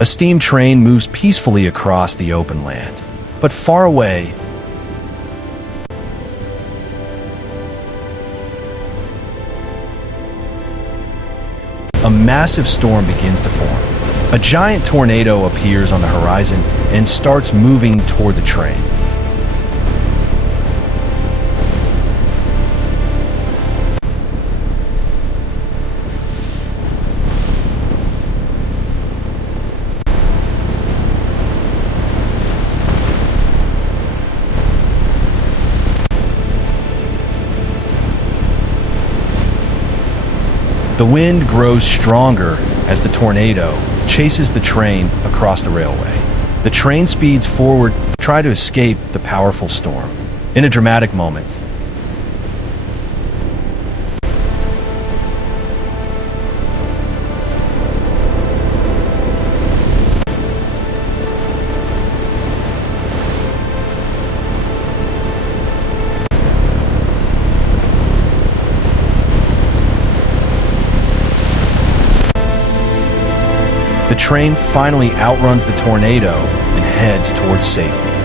A steam train moves peacefully across the open land. But far away, a massive storm begins to form. A giant tornado appears on the horizon and starts moving toward the train. The wind grows stronger as the tornado chases the train across the railway. The train speeds forward to try to escape the powerful storm. In a dramatic moment, the train finally outruns the tornado and heads towards safety.